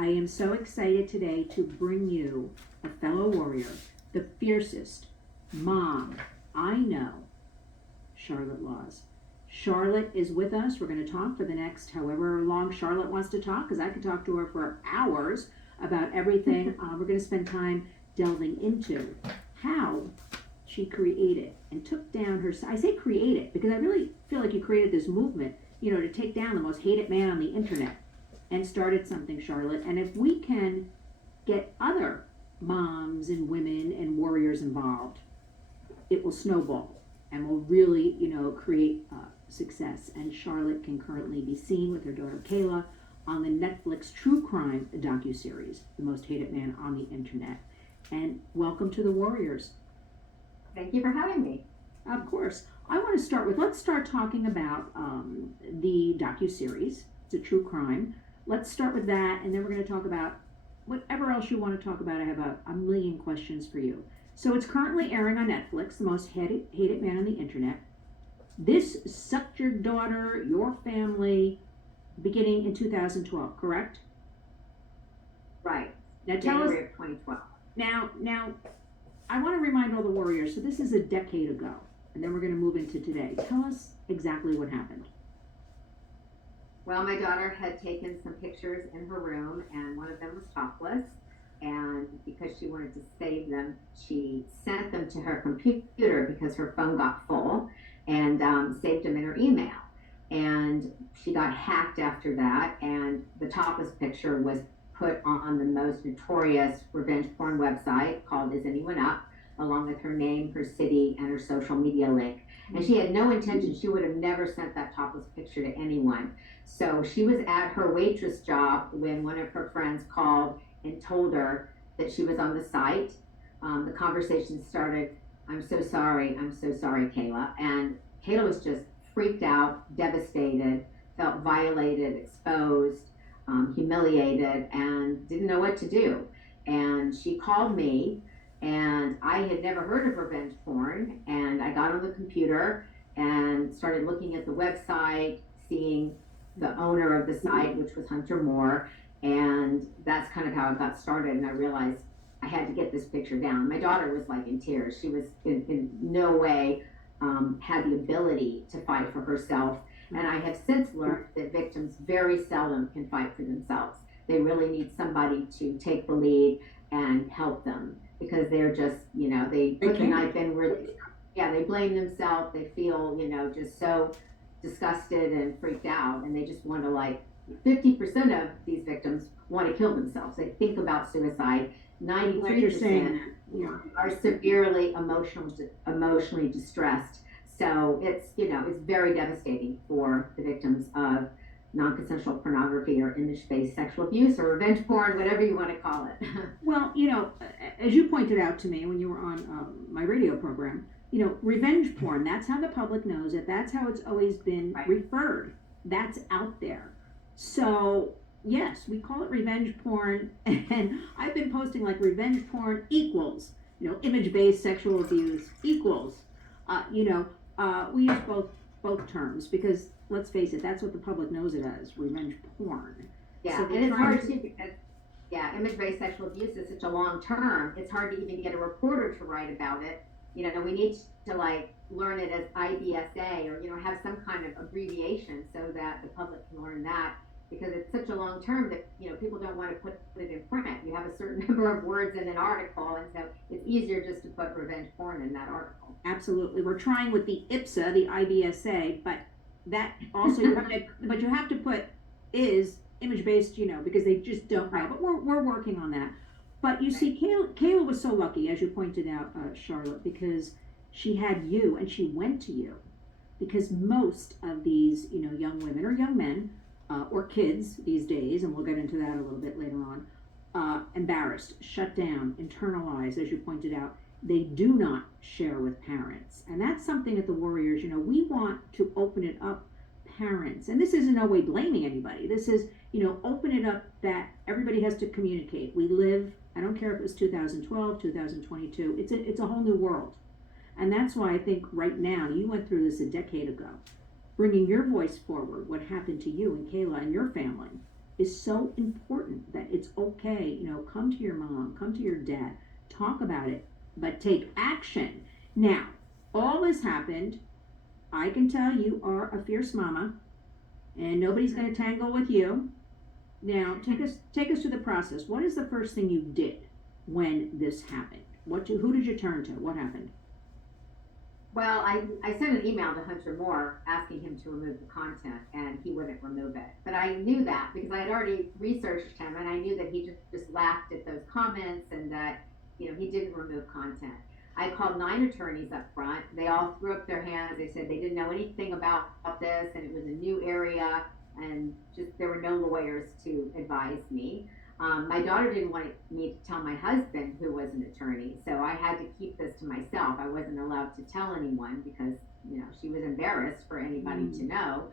I am so excited today to bring you a fellow warrior, the fiercest mom I know, Charlotte Laws. Charlotte is with us. We're going to talk for the next however long Charlotte wants to talk, because I could talk to her for hours about everything. We're going to spend time delving into how she created and took down her. I say created because I really feel like you created this movement, to take down the most hated man on the internet and started something, Charlotte. And if we can get other moms and women and warriors involved, it will snowball and will really, create success. And Charlotte can currently be seen with her daughter Kayla on the Netflix true crime docuseries, The Most Hated Man on the Internet. And welcome to the Warriors. Thank you for having me. Of course. I want to start with, let's start talking about the docuseries. It's a true crime. Let's start with that, and then we're going to talk about whatever else you want to talk about. I have a million questions for you. So it's currently airing on Netflix, The Most Hated Man on the Internet. This sucked your daughter, your family, beginning in 2012, correct? Right. Now tell us. January of 2012. Now, I want to remind all the warriors, so this is a decade ago, and then we're going to move into today. Tell us exactly what happened. Well, my daughter had taken some pictures in her room, and one of them was topless. And because she wanted to save them, she sent them to her computer because her phone got full, and saved them in her email. And she got hacked after that, and the topless picture was put on the most notorious revenge porn website called Is Anyone Up, along with her name, her city, and her social media link. And she had no intention. She would have never sent that topless picture to anyone. So she was at her waitress job when one of her friends called and told her that she was on the site. The conversation started, I'm so sorry, Kayla. And Kayla was just freaked out, devastated, felt violated, exposed, humiliated, and didn't know what to do. And she called me, and I had never heard of revenge porn. And I got on the computer and started looking at the website, seeing the owner of the site, which was Hunter Moore. And that's kind of how it got started. And I realized I had to get this picture down. My daughter was like in tears. She was in no way had the ability to fight for herself. And I have since learned that victims very seldom can fight for themselves. They really need somebody to take the lead and help them, because they're just, they put the knife in where they blame themselves. They feel, just so disgusted and freaked out, and they just want to 50% of these victims want to kill themselves. They think about suicide. 93% are severely emotionally distressed. So it's, it's very devastating for the victims of non-consensual pornography or image-based sexual abuse or revenge porn, whatever you want to call it. Well, as you pointed out to me when you were on my radio program, revenge porn, that's how the public knows it. That's how it's always been referred. That's out there. So, yes, we call it revenge porn, and I've been posting revenge porn equals, image-based sexual abuse equals, we use both terms because, let's face it, that's what the public knows it as, revenge porn. Yeah, so and it's hard to because, image-based sexual abuse is such a long term. It's hard to even get a reporter to write about it. We need to learn it as IBSA or, have some kind of abbreviation so that the public can learn that, because it's such a long term that, people don't want to put it in print. You have a certain number of words in an article, and so it's easier just to put revenge porn in that article. Absolutely. We're trying with the IPSA, the IBSA, but that also, you have to put is image-based, because they just don't know. But we're working on that. But you see, Kayla was so lucky, as you pointed out, Charlotte, because she had you and she went to you. Because most of these, young women or young men or kids these days, and we'll get into that a little bit later on, embarrassed, shut down, internalized, as you pointed out, they do not share with parents. And that's something at the Warriors, we want to open it up, parents. And this is in no way blaming anybody. This is, open it up that everybody has to communicate. We live, I don't care if it was 2012, 2022, it's a whole new world. And that's why I think right now, you went through this a decade ago, bringing your voice forward, what happened to you and Kayla and your family. is so important, that it's okay, come to your mom, come to your dad, talk about it, but take action. Now, all this happened. I can tell you are a fierce mama, and nobody's going to tangle with you. Now, take us through the process. What is the first thing you did when this happened? Who did you turn to? What happened? Well, I sent an email to Hunter Moore asking him to remove the content, and he wouldn't remove it. But I knew that because I had already researched him, and I knew that he just laughed at those comments and that, he didn't remove content. I called 9 attorneys up front. They all threw up their hands. They said they didn't know anything about this, and it was a new area, and just there were no lawyers to advise me. My daughter didn't want me to tell my husband, who was an attorney, so I had to keep this to myself. I wasn't allowed to tell anyone because, she was embarrassed for anybody to know.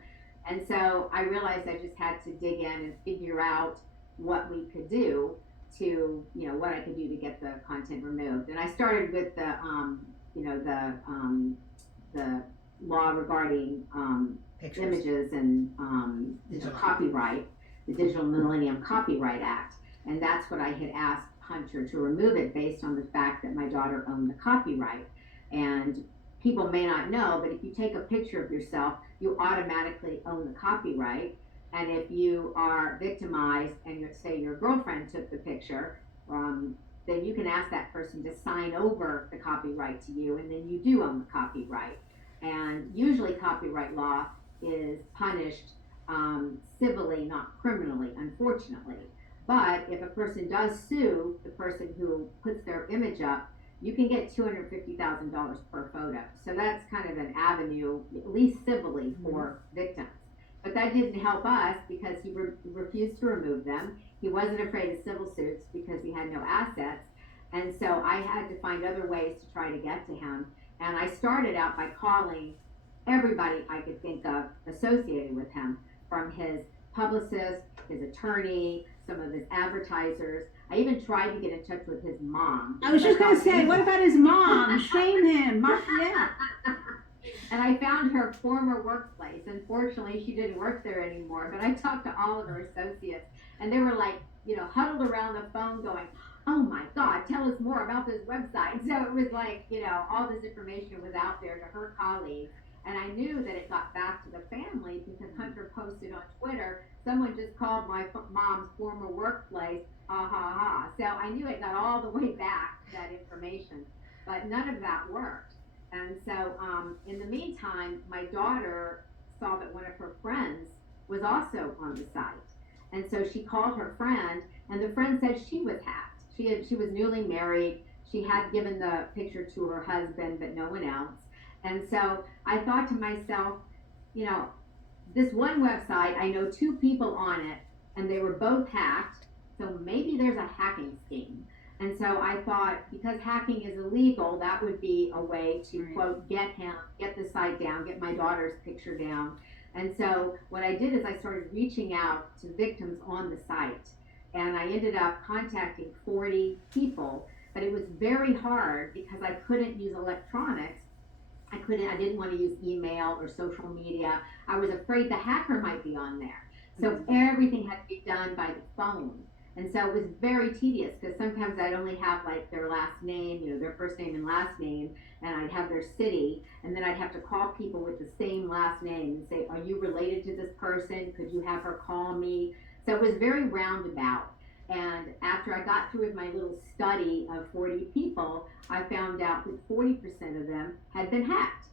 And so I realized I just had to dig in and figure out what we could do to, what I could do to get the content removed. And I started with the law regarding Pictures. images and copyright, the Digital Millennium Copyright Act. And that's what I had asked Hunter to remove it based on the fact that my daughter owned the copyright. And people may not know, but if you take a picture of yourself, you automatically own the copyright. And if you are victimized and say your girlfriend took the picture, then you can ask that person to sign over the copyright to you, and then you do own the copyright. And usually copyright law is punished civilly, not criminally, unfortunately. But if a person does sue the person who puts their image up, you can get $250,000 per photo. So that's kind of an avenue, at least civilly, for victims. But that didn't help us because he refused to remove them. He wasn't afraid of civil suits because he had no assets. And so I had to find other ways to try to get to him. And I started out by calling everybody I could think of associated with him, from his publicist, his attorney, some of his advertisers. I even tried to get in touch with his mom. I was just going to say, what about his mom? Shame him. Yeah. And I found her former workplace. Unfortunately, she didn't work there anymore, but I talked to all of her associates, and they were like, huddled around the phone going, oh my God, tell us more about this website. So it was like, all this information was out there to her colleagues. And I knew that it got back to the family because Hunter posted on Twitter, someone just called my mom's former workplace, ha ha ha. So I knew it got all the way back, that information, but none of that worked. And so in the meantime, my daughter saw that one of her friends was also on the site. And so she called her friend, and the friend said she was hacked. She was newly married. She had given the picture to her husband, but no one else. And so I thought to myself, this one website, I know 2 people on it, and they were both hacked. So maybe there's a hacking scheme. And so I thought, because hacking is illegal, that would be a way to, quote, get the site down, get my daughter's picture down. And so what I did is I started reaching out to victims on the site. And I ended up contacting 40 people, but it was very hard because I couldn't use electronics. I didn't want to use email or social media. I was afraid the hacker might be on there. So everything had to be done by the phone. And so it was very tedious because sometimes I'd only have like their last name, their first name and last name, and I'd have their city, and then I'd have to call people with the same last name and say, are you related to this person? Could you have her call me? So it was very roundabout. And after I got through with my little study of 40 people, I found out that 40% of them had been hacked.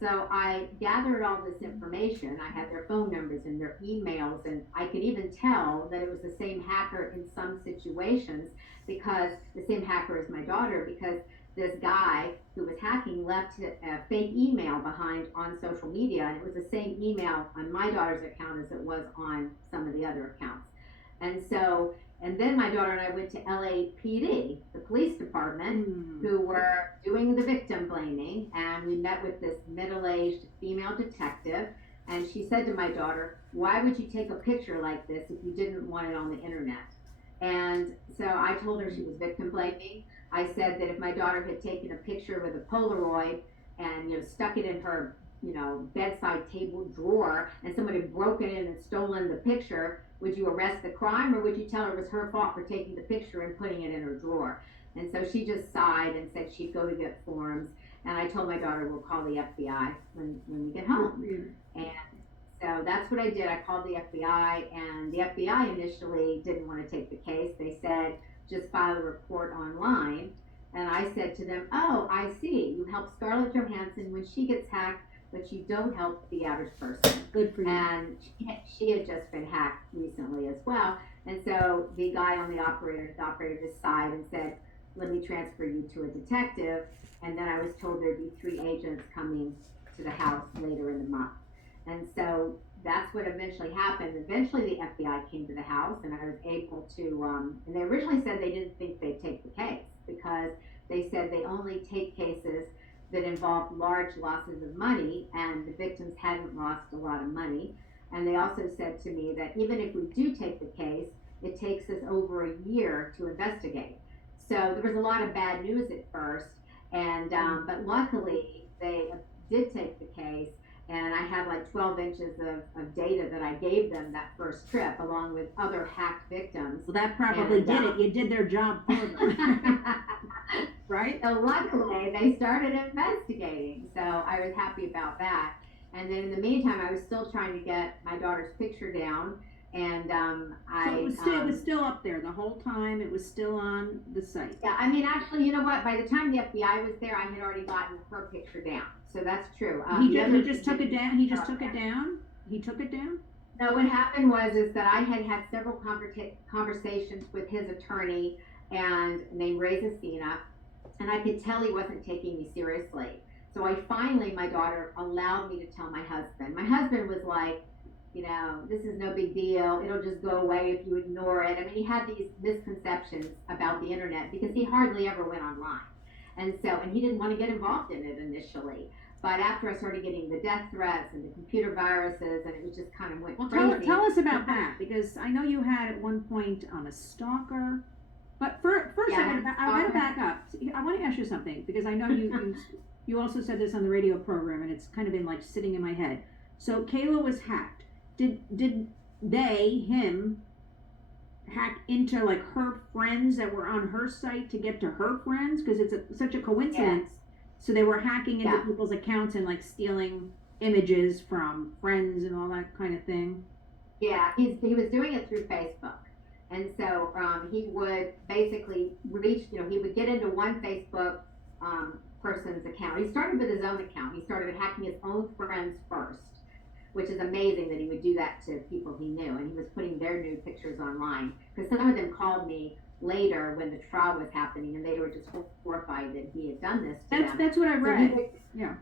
So I gathered all this information. I had their phone numbers and their emails, and I could even tell that it was the same hacker in some situations, because the same hacker as my daughter, because this guy who was hacking left a fake email behind on social media, and it was the same email on my daughter's account as it was on some of the other accounts. And then my daughter and I went to LAPD, the police department, who were doing the victim blaming, and we met with this middle-aged female detective, and she said to my daughter, why would you take a picture like this if you didn't want it on the internet? And so I told her she was victim blaming. I said that if my daughter had taken a picture with a Polaroid and stuck it in her bedside table drawer and someone had broken in and stolen the picture, would you arrest the crime, or would you tell her it was her fault for taking the picture and putting it in her drawer? And so she just sighed and said she'd go to get forms. And I told my daughter we'll call the FBI when we get home. And so that's what I did. I called the FBI, and the FBI initially didn't want to take the case. They said, just file a report online. And I said to them, oh, I see. You help Scarlett Johansson when she gets hacked, but you don't help the average person. Good for you. And she had just been hacked recently as well. And so the guy on the operator just sighed and said, let me transfer you to a detective. And then I was told there'd be 3 agents coming to the house later in the month. And so that's what eventually happened. Eventually the FBI came to the house, and I was able to, and they originally said they didn't think they'd take the case because they said they only take cases that involved large losses of money, and the victims hadn't lost a lot of money. And they also said to me that even if we do take the case, it takes us over a year to investigate. So there was a lot of bad news at first, and but luckily they did take the case, and I had like 12 inches of data that I gave them that first trip, along with other hacked victims. Well, that probably did it. You did their job for them. Right? So luckily, they started investigating, so I was happy about that. And then in the meantime, I was still trying to get my daughter's picture down, and So it was still up there the whole time. It was still on the site. Yeah, I mean, actually, you know what? By the time the FBI was there, I had already gotten her picture down. So that's true. He just took it down. He just took it down. He took it down. No, what happened is that I had several conversations with his attorney and named Ray Zecina, and I could tell he wasn't taking me seriously. So my daughter allowed me to tell my husband. My husband was like, this is no big deal. It'll just go away if you ignore it. I mean, he had these misconceptions about the internet because he hardly ever went online. And he didn't want to get involved in it initially. But after I started getting the death threats and the computer viruses, and it was just kind of went crazy. Tell us about that, because I know you had at one point a stalker. But first, I got to back up. I want to ask you something, because I know you also said this on the radio program, and it's kind of been like sitting in my head. So Kayla was hacked. Did him hack into like her friends that were on her site to get to her friends? Because it's such a coincidence. Yeah. So they were hacking into people's accounts and like stealing images from friends and all that kind of thing. Yeah, he was doing it through Facebook. And so he would basically reach, he would get into one Facebook person's account. He started with his own account. He started hacking his own friends first, which is amazing that he would do that to people he knew. And he was putting their nude pictures online. Because some of them called me later when the trial was happening, and they were just horrified that he had done this to them. That's what I read. Yeah.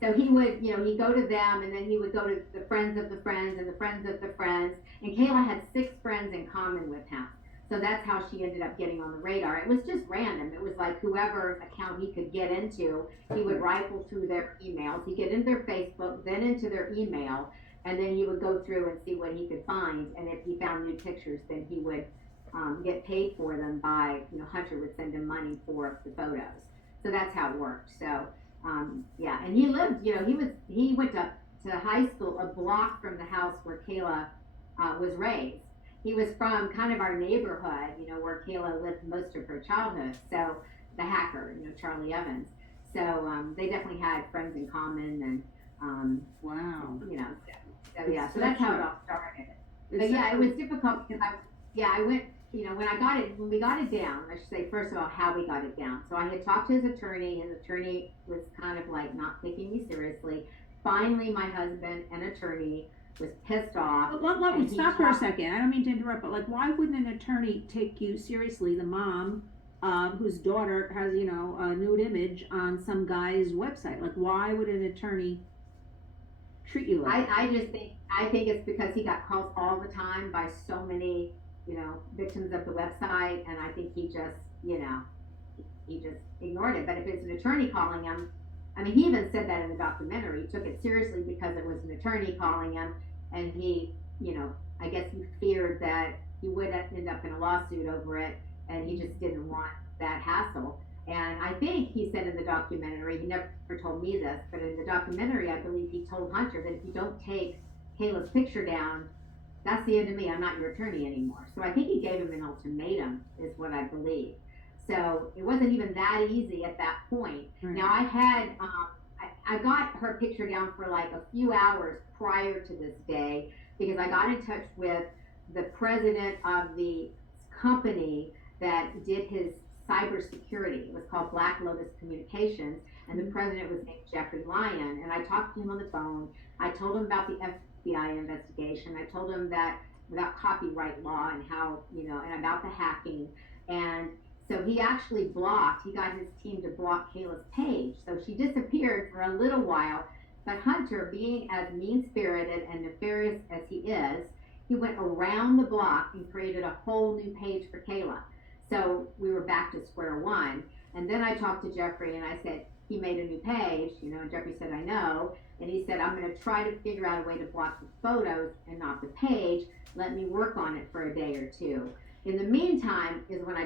So he would, he'd go to them, and then he would go to the friends of the friends and the friends of the friends. And Kayla had 6 friends in common with him. So that's how she ended up getting on the radar. It was just random. It was like whoever's account he could get into, he would rifle through their emails. He'd get into their Facebook, then into their email, and then he would go through and see what he could find. And if he found nude pictures, then he would get paid for them by, Hunter would send him money for the photos. So that's how it worked. So, and he lived, he went up to high school a block from the house where Kayla was raised. He was from kind of our neighborhood, where Kayla lived most of her childhood. So the hacker, Charlie Evans. So they definitely had friends in common, and wow. So that's how it all started. But it was difficult because I went, when we got it down, I should say, first of all, how we got it down. So I had talked to his attorney, and the attorney was kind of like not taking me seriously. Finally, my husband and attorney was pissed off. Let me stop for a second. I don't mean to interrupt, but like, why wouldn't an attorney take you seriously, the mom whose daughter has, a nude image on some guy's website? Like, why would an attorney treat you like that? I think it's because he got calls all the time by so many, victims of the website, and I think he just, he just ignored it. But if it's an attorney calling him, he even said that in the documentary. He took it seriously because it was an attorney calling him, and he, I guess he feared that he would end up in a lawsuit over it, and he just didn't want that hassle. And I think he said in the documentary, he never told me this, but in the documentary, I believe he told Hunter that if you don't take Kayla's picture down, that's the end of me. I'm not your attorney anymore. So I think he gave him an ultimatum, is what I believe. So it wasn't even that easy at that point. Right. Now I got her picture down for like a few hours prior to this day because I got in touch with the president of the company that did his cybersecurity. It was called Black Lotus Communications, and the president was named Jeffrey Lyon. And I talked to him on the phone. I told him about the FBI investigation. I told him that about copyright law and how, and about the hacking. And so he actually blocked, he got his team to block Kayla's page. So she disappeared for a little while. But Hunter, being as mean spirited and nefarious as he is, he went around the block and created a whole new page for Kayla. So we were back to square one. And then I talked to Jeffrey and I said, he made a new page, and Jeffrey said, I know. And he said, I'm going to try to figure out a way to block the photos and not the page. Let me work on it for a day or two. In the meantime is when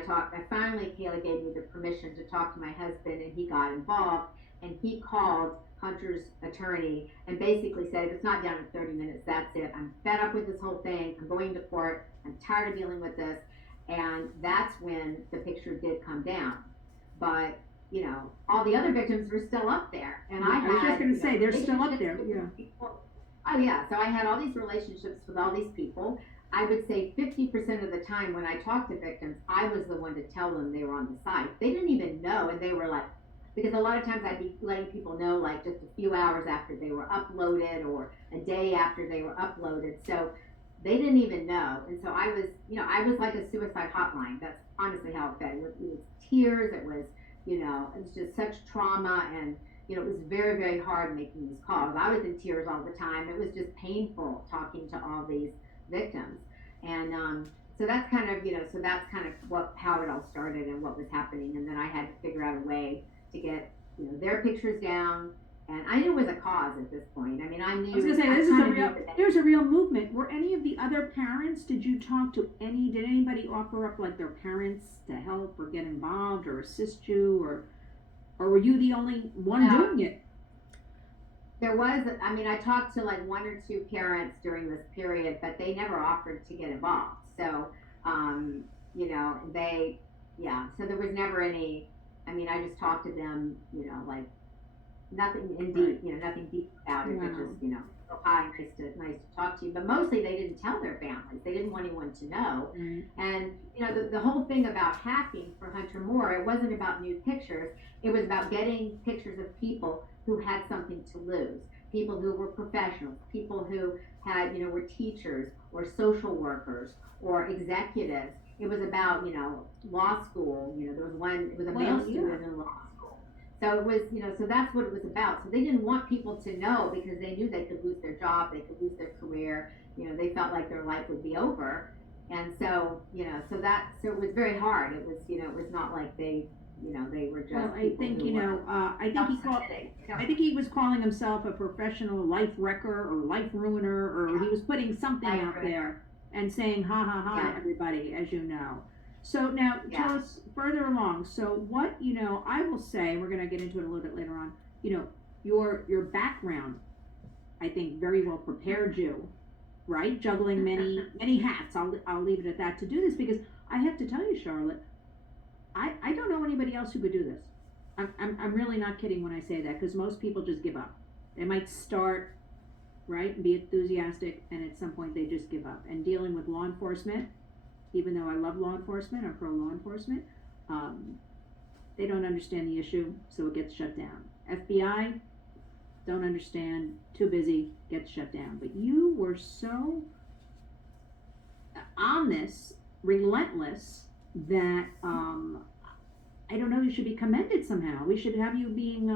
finally Kayla gave me the permission to talk to my husband, and he got involved, and he called Hunter's attorney and basically said, if it's not done in 30 minutes, that's it. I'm fed up with this whole thing. I'm going to court. I'm tired of dealing with this. And that's when the picture did come down. But, all the other victims were still up there. And I was just going to say, they're still up there. Yeah. Oh, yeah. So I had all these relationships with all these people. I would say 50% of the time when I talked to victims, I was the one to tell them they were on the site. They didn't even know, and they were like, because a lot of times I'd be letting people know like just a few hours after they were uploaded or a day after they were uploaded. So they didn't even know. And so I was like a suicide hotline. That's honestly how it felt. It was tears. It was, it was just such trauma. And, it was very, very hard making these calls. I was in tears all the time. It was just painful talking to all these victims. And so that's kind of, how it all started and what was happening. And then I had to figure out a way to get, their pictures down. And I knew it was a cause at this point. I mean, I knew. I was going to say, there's a real movement. Were any of the other parents, did you talk to did anybody offer up like their parents to help or get involved or assist you, or were you the only one doing it? There was, I talked to like one or two parents during this period, but they never offered to get involved. So, so there was never any, I just talked to them, like nothing in deep, nothing deep about it, but just, oh, hi, nice to talk to you. But mostly they didn't tell their families. They didn't want anyone to know. Mm-hmm. And, the whole thing about hacking for Hunter Moore, it wasn't about nude pictures. It was about getting pictures of people who had something to lose, people who were professionals, people who had, were teachers or social workers or executives. It was about, law school. There was one, it was a male student in law school. So it was, so that's what it was about. So they didn't want people to know because they knew they could lose their job, they could lose their career. They felt like their life would be over. And so, so it was very hard. It was, it was not like they were just. Well, I think I think he was calling himself a professional life wrecker or life ruiner, or he was putting something out there and saying ha ha ha to everybody, as you know. So now tell us further along. So what I will say, we're going to get into it a little bit later on. Your background, I think, very well prepared you, right? Juggling many hats. I'll leave it at that to do this, because I have to tell you, Charlotte, I don't know anybody else who could do this. I'm really not kidding when I say that, because most people just give up. They might start, right, and be enthusiastic, and at some point they just give up. And dealing with law enforcement, even though I love law enforcement, I'm pro law enforcement, they don't understand the issue, so it gets shut down. FBI, don't understand, too busy, gets shut down. But you were so on this, relentless, that I don't know, you should be commended somehow. We should have you being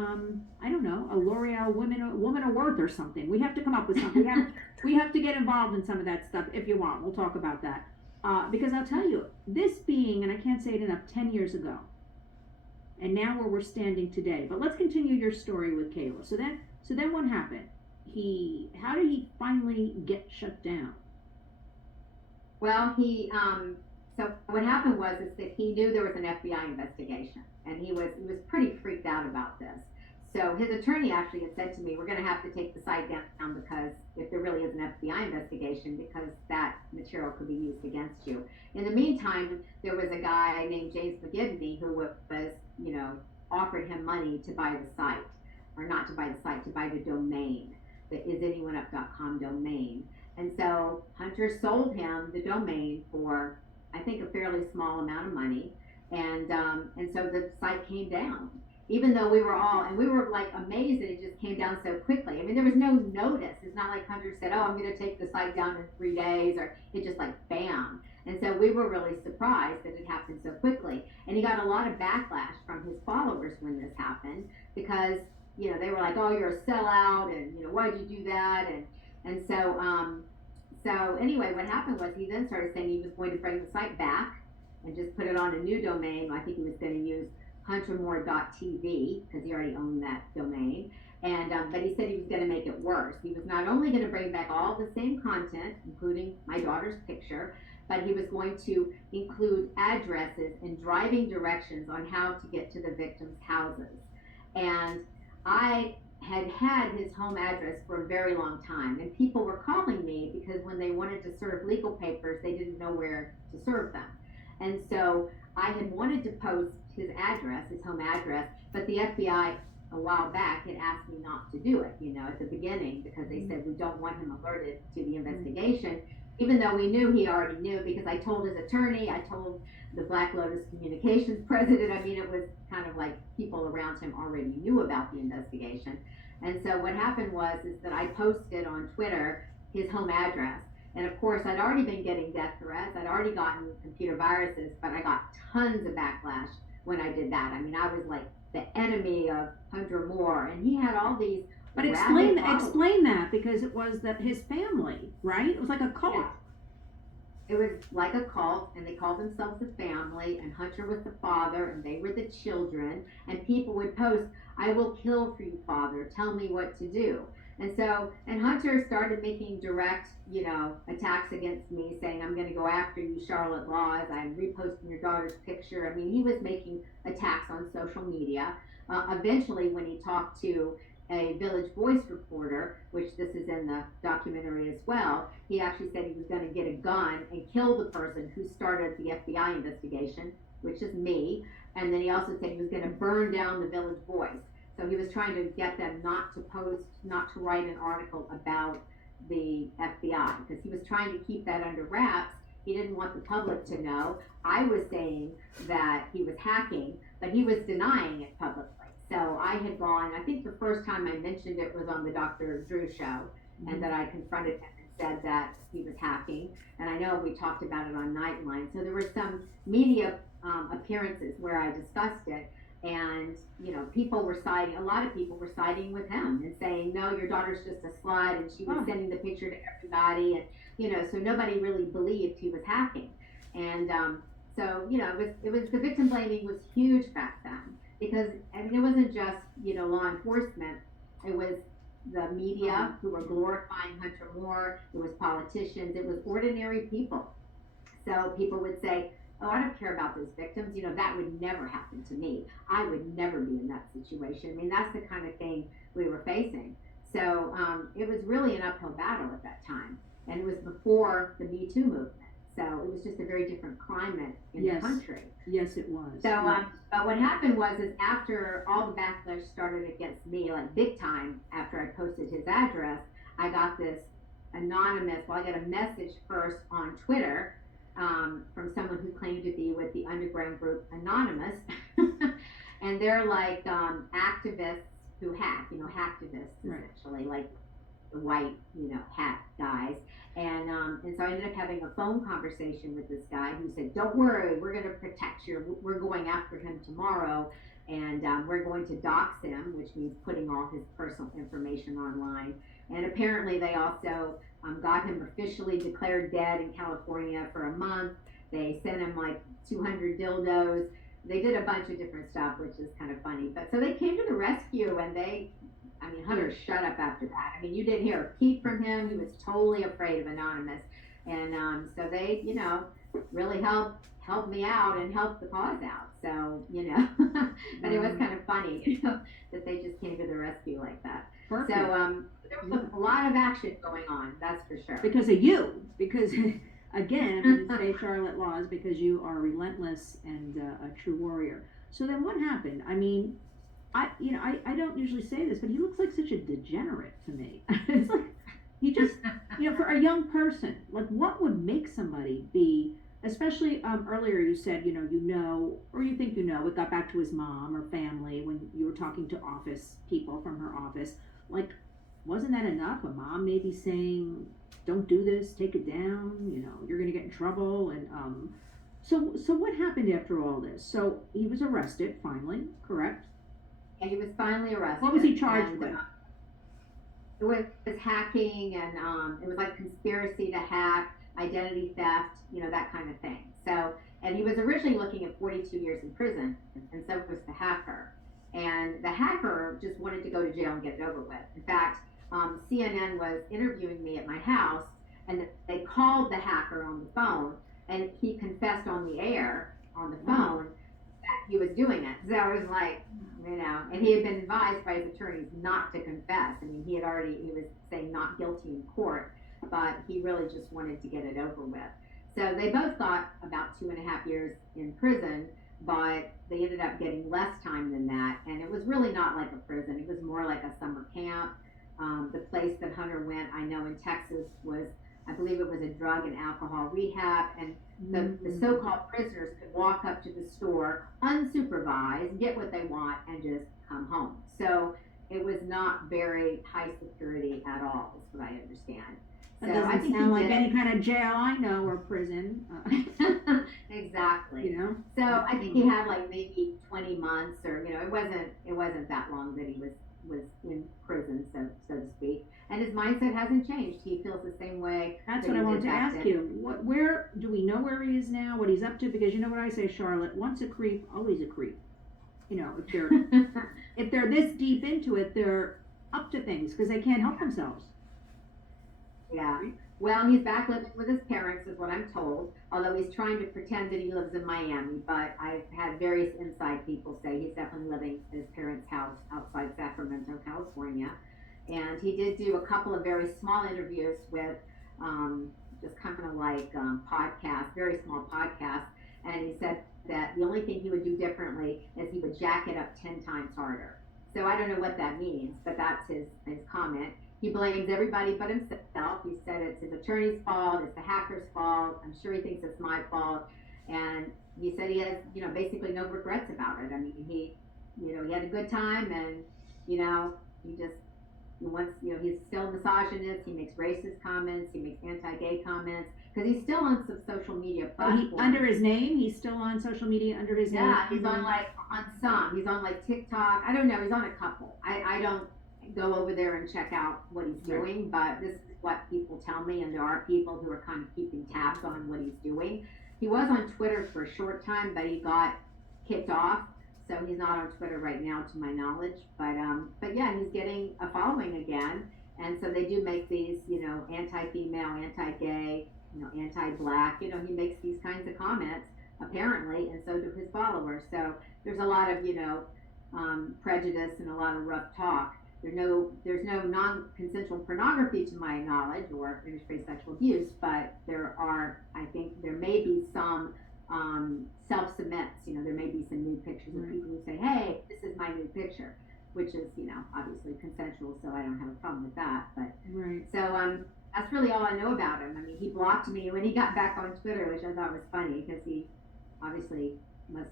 I don't know, a L'Oreal Woman of Worth or something. We have to come up with something. We have to get involved in some of that stuff if you want. We'll talk about that. Because I'll tell you, this being, and I can't say it enough, 10 years ago, and now where we're standing today. But let's continue your story with Kayla. So then what happened? How did he finally get shut down? Well, he So what happened was is that he knew there was an FBI investigation, and he was pretty freaked out about this. So his attorney actually had said to me, "We're going to have to take the site down because if there really is an FBI investigation, because that material could be used against you." In the meantime, there was a guy named James McGivney who was, offered him money to buy the site, or not to buy the site, to buy the domain, the isanyoneup.com domain. And so Hunter sold him the domain for, I think, a fairly small amount of money, and so the site came down. Even though we were like amazed that it just came down so quickly. I mean, there was no notice. It's not like Hunter said, "Oh, I'm going to take the site down in 3 days," or it just like bam. And so we were really surprised that it happened so quickly. And he got a lot of backlash from his followers when this happened because they were like, "Oh, you're a sellout," and "Why'd you do that?" And so anyway, what happened was he then started saying he was going to bring the site back and just put it on a new domain. I think he was going to use huntermore.tv because he already owned that domain. And but he said he was going to make it worse. He was not only going to bring back all the same content, including my daughter's picture, but he was going to include addresses and driving directions on how to get to the victims' houses. And I had his home address for a very long time, and people were calling me because when they wanted to serve legal papers, they didn't know where to serve them. And so I had wanted to post his address, his home address, but the FBI a while back had asked me not to do it, at the beginning, because they said we don't want him alerted to the investigation, even though we knew he already knew, because I told his attorney, I told the Black Lotus Communications president. I mean, it was kind of like people around him already knew about the investigation. And so what happened was is that I posted on Twitter his home address. And of course, I'd already been getting death threats. I'd already gotten computer viruses, but I got tons of backlash when I did that. I mean, I was like the enemy of Hunter Moore, and he had all these. But explain that, because it was his family, right? It was like a cult. Yeah. It was like a cult, and they called themselves a family, and Hunter was the father, and they were the children, and people would post, "I will kill for you, father, tell me what to do." And Hunter started making direct, attacks against me, saying, "I'm going to go after you, Charlotte Laws. I'm reposting your daughter's picture." I mean, he was making attacks on social media. Eventually, when he talked to a Village Voice reporter, which this is in the documentary as well, he actually said he was going to get a gun and kill the person who started the FBI investigation, which is me. And then he also said he was going to burn down the Village Voice. So he was trying to get them not to write an article about the FBI, because he was trying to keep that under wraps. He didn't want the public to know. I was saying that he was hacking, but he was denying it publicly. So I had gone, I think the first time I mentioned it was on the Dr. Drew show, and that I confronted him and said that he was hacking. And I know we talked about it on Nightline. So there were some media appearances where I discussed it. And, a lot of people were siding with him and saying, "No, your daughter's just a slut," and she was sending the picture to everybody. And, so nobody really believed he was hacking. And so, it was the victim blaming was huge back then, because, I mean, it wasn't just, law enforcement. It was the media who were glorifying Hunter Moore. It was politicians. It was ordinary people. So people would say, "Oh, I don't care about those victims. That would never happen to me. I would never be in that situation." I mean, that's the kind of thing we were facing. So it was really an uphill battle at that time. And it was before the Me Too movement. So it was just a very different climate in the country. Yes, it was. So, but what happened was after all the backlash started against me, like big time, after I posted his address, I got this I got a message first on Twitter from someone who claimed to be with the underground group Anonymous. And they're like activists who hack, hacktivists essentially, like the white, hat guys. And so I ended up having a phone conversation with this guy who said, "Don't worry, we're going to protect you. We're going after him tomorrow, and we're going to dox him," which means putting all his personal information online. And apparently they also got him officially declared dead in California for a month. They sent him like 200 dildos. They did a bunch of different stuff, which is kind of funny. But so they came to the rescue, and Hunter shut up after that. I mean, you didn't hear a peep from him. He was totally afraid of Anonymous. And so they, really helped me out and helped the cause out. So, but it was kind of funny, that they just came to the rescue like that. Perfect. So, there was a lot of action going on, that's for sure. Because of you. Because, again, I'm going to say Charlotte Laws because you are relentless and a true warrior. So then what happened? I mean, I don't usually say this, but he looks like such a degenerate to me. It's like, he just, for a young person, like what would make somebody be, especially earlier you said, or you think it got back to his mom or family when you were talking to office people from her office. Like, wasn't that enough? A mom maybe saying, don't do this, take it down, you're going to get in trouble. And so what happened after all this? So he was arrested finally, correct? And he was finally arrested. What was he charged and, with? It was hacking, and it was like conspiracy to hack, identity theft, that kind of thing. So, and he was originally looking at 42 years in prison, and so was the hacker. And the hacker just wanted to go to jail and get it over with. In fact, CNN was interviewing me at my house, and they called the hacker on the phone, and he confessed on the air on the phone that he was doing it. So I was like, and he had been advised by his attorneys not to confess. I mean, he was saying not guilty in court, but he really just wanted to get it over with. So they both got about 2.5 years in prison, but they ended up getting less time than that. And it was really not like a prison. It was more like a summer camp. The place that Hunter went, I know in Texas, I believe it was a drug and alcohol rehab, and the so-called prisoners could walk up to the store unsupervised, get what they want, and just come home. So it was not very high security at all, is what I understand. That doesn't sound like any kind of jail I know or prison. Exactly. So I think he had like maybe 20 months, or it wasn't that long that he was in prison, so to speak. And his mindset hasn't changed. He feels the same way. That's what I wanted to ask you. Where do we know where he is now? What he's up to? Because you know what I say, Charlotte. Once a creep, always a creep. If they're if they're this deep into it, they're up to things because they can't help themselves. Yeah. Well, he's back living with his parents, is what I'm told. Although he's trying to pretend that he lives in Miami, but I've had various inside people say he's definitely living at his parents' house outside Sacramento, California. And he did do a couple of very small interviews with just kind of like podcasts, very small podcasts. And he said that the only thing he would do differently is he would jack it up 10 times harder. So I don't know what that means, but that's his comment. He blames everybody but himself. He said it's his attorney's fault, it's the hacker's fault. I'm sure he thinks it's my fault. And he said he has, basically no regrets about it. I mean, he had a good time, and, he just wants, he's still a misogynist. He makes racist comments. He makes anti-gay comments because he's still on some social media platforms. Under his name? He's still on social media under his name? Yeah, he's on some. He's on TikTok. I don't know. He's on a couple. I don't go over there and check out what he's doing, but this is what people tell me, and there are people who are kind of keeping tabs on what he's doing. He was on Twitter for a short time, but he got kicked off, so he's not on Twitter right now, to my knowledge. But yeah, he's getting a following again, and so they do make these, anti-female, anti-gay, anti-black. He makes these kinds of comments apparently, and so do his followers. So there's a lot of prejudice and a lot of rough talk. There's no non-consensual pornography to my knowledge, or interface sexual abuse, but I think there may be some self-submits. There may be some nude pictures of people who say, hey, this is my nude picture, which is, obviously consensual, so I don't have a problem with that. But so that's really all I know about him. I mean, he blocked me when he got back on Twitter, which I thought was funny because he obviously must,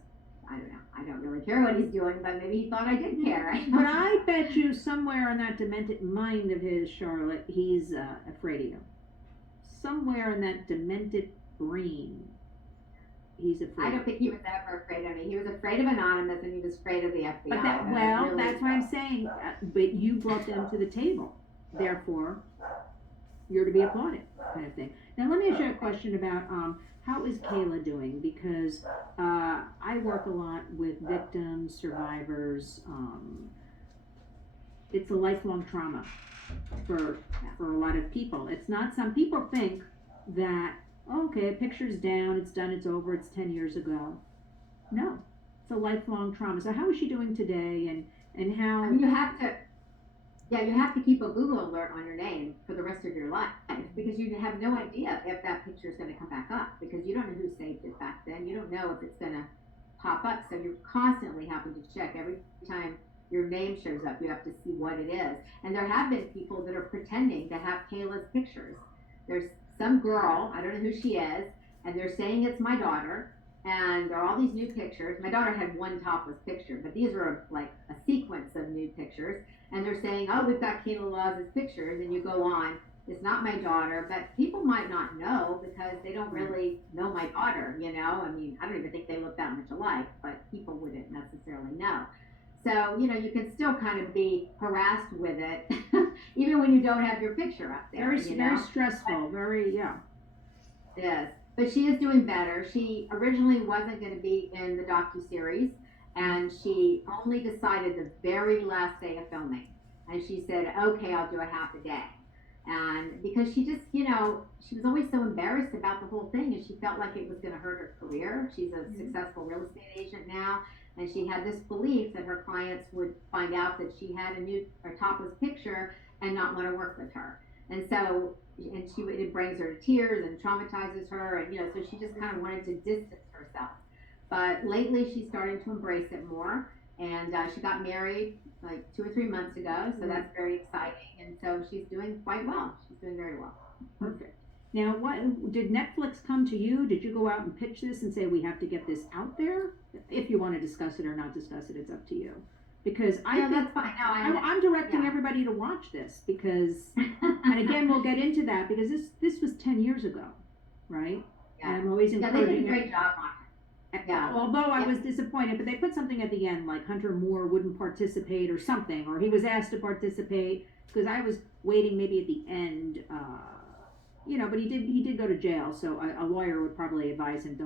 I don't know, I don't really care what he's doing, but maybe he thought I did care. But I bet you somewhere in that demented mind of his, Charlotte, he's afraid of you. Somewhere in that demented brain, he's afraid. I don't think he was ever afraid of me. He was afraid of Anonymous, and he was afraid of the FBI. But that's what I'm saying. But you brought them to the table. Therefore, you're to be applauded, kind of thing. Now, let me ask you a question about how is Kayla doing? Because I work a lot with victims, survivors. It's a lifelong trauma for a lot of people. It's not, some people think that, okay, a picture's down, it's done, it's over, it's 10 years ago. No, it's a lifelong trauma. So how is she doing today, and I how? mean, you have to keep a Google alert on your name for the rest of your life because you have no idea if that picture is going to come back up because you don't know who saved it back then. You don't know if it's going to pop up. So you're constantly having to check every time your name shows up. You have to see what it is. And there have been people that are pretending to have Kayla's pictures. There's some girl, I don't know who she is, and they're saying it's my daughter. And there are all these new pictures. My daughter had one topless picture, but these are like a sequence of new pictures. And they're saying, oh, we've got Kayla Law's pictures. And you go on, it's not my daughter, but people might not know because they don't really know my daughter, you know? I mean, I don't even think they look that much alike, but people wouldn't necessarily know. So, you know, you can still kind of be harassed with it, even when you don't have your picture up there. Very, you very know? stressful. Very, yeah. Yes, but she is doing better. She originally wasn't going to be in the docuseries, and she only decided the very last day of filming. And she said, "Okay, I'll do a half a day." And because she just, you know, she was always so embarrassed about the whole thing, and she felt like it was going to hurt her career. She's a successful real estate agent now, and she had this belief that her clients would find out that she had a new or topless picture and not want to work with her. And so it brings her to tears and traumatizes her, and you know, so she just kind of wanted to distance herself. But lately she's starting to embrace it more, and she got married like 2 or 3 months ago, so that's very exciting. And so she's doing quite well. She's doing very well. Perfect. Now, what did Netflix come to you? Did you go out and pitch this and say we have to get this out there? If you want to discuss it or not discuss it, it's up to you. Because I think that's fine. No, I'm directing everybody to watch this because, and again, we'll get into that because this was 10 years ago, right? Yeah. And I'm always encouraging. They did a great job on it. Yeah. Although I was disappointed, but they put something at the end like Hunter Moore wouldn't participate or something, or he was asked to participate because I was waiting maybe at the end, you know. But he did go to jail, so a lawyer would probably advise him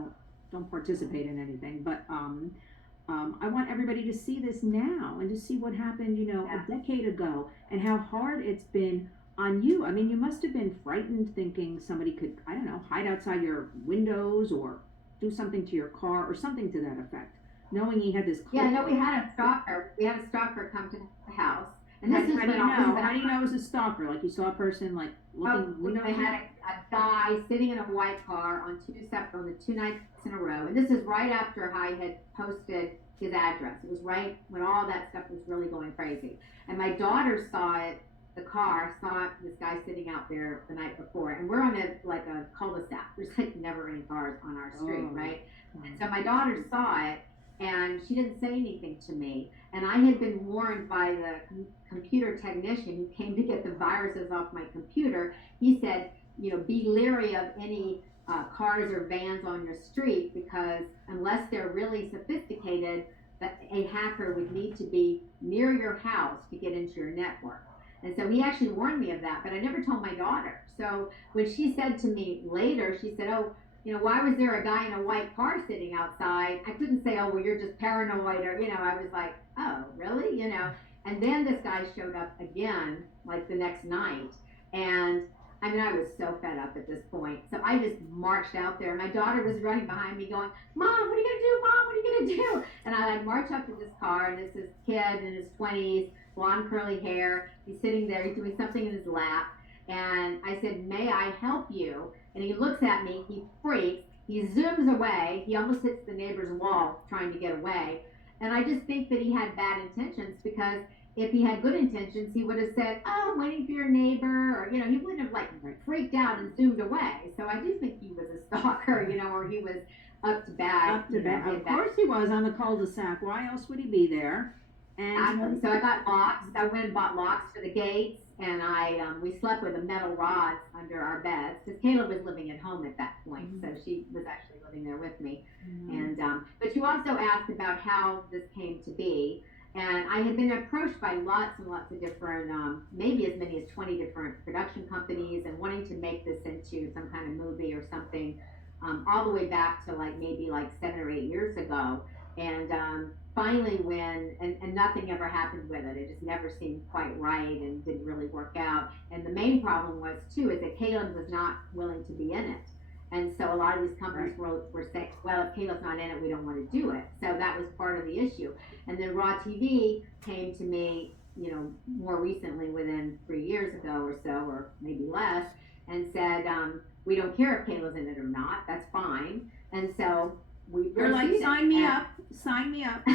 don't participate in anything. But I want everybody to see this now and to see what happened, you know, a decade ago and how hard it's been on you. I mean, you must have been frightened thinking somebody could, I don't know, hide outside your windows or do something to your car or something to that effect, knowing he had this. Yeah, no, we had a stalker. We had a stalker come to the house. And how do you know? How do you know it was a stalker? Like you saw a person like looking windows? I had a guy sitting in a white car on the 2 nights in a row, and this is right after I had posted his address. It was right when all that stuff was really going crazy, and my daughter saw it. The car saw this guy sitting out there the night before, and we're on a cul-de-sac. There's like never any cars on our street, right? And so my daughter saw it, and she didn't say anything to me. And I had been warned by the computer technician who came to get the viruses off my computer. He said, you know, be leery of any cars or vans on your street because unless they're really sophisticated, that a hacker would need to be near your house to get into your network. And so he actually warned me of that, but I never told my daughter. So when she said to me later, she said, oh, you know, why was there a guy in a white car sitting outside? I couldn't say, oh, well, you're just paranoid, or, you know, I was like, oh, really? You know, and then this guy showed up again, like the next night. And I mean, I was so fed up at this point. So I just marched out there. My daughter was running behind me going, Mom, what are you going to do? Mom, what are you going to do? And I like march up to this car, and this kid in his 20s, blonde curly hair. He's sitting there, he's doing something in his lap. And I said, may I help you? And he looks at me, he freaks, he zooms away, he almost hits the neighbor's wall trying to get away. And I just think that he had bad intentions because if he had good intentions, he would have said, oh, I'm waiting for your neighbor, or, you know, he wouldn't have like freaked out and zoomed away. So I do think he was a stalker, you know, or he was up to bad. Up to bad. Of course he was on the cul-de-sac. Why else would he be there? And so I got locks. I went and bought locks for the gates, and we slept with a metal rods under our beds because Caleb was living at home at that point, so she was actually living there with me. And but you also asked about how this came to be, and I had been approached by lots and lots of different, maybe as many as 20 different production companies, and wanting to make this into some kind of movie or something, all the way back to maybe 7 or 8 years ago. And finally and nothing ever happened with it. It just never seemed quite right and didn't really work out. And the main problem was too is that Caleb was not willing to be in it. And so a lot of these companies were saying, well, if Kayla's not in it, we don't want to do it. So that was part of the issue. And then Raw TV came to me, more recently, within 3 years ago or so, or maybe less, and said, we don't care if Kayla's in it or not. That's fine. And so we You're like, proceeded. sign me up,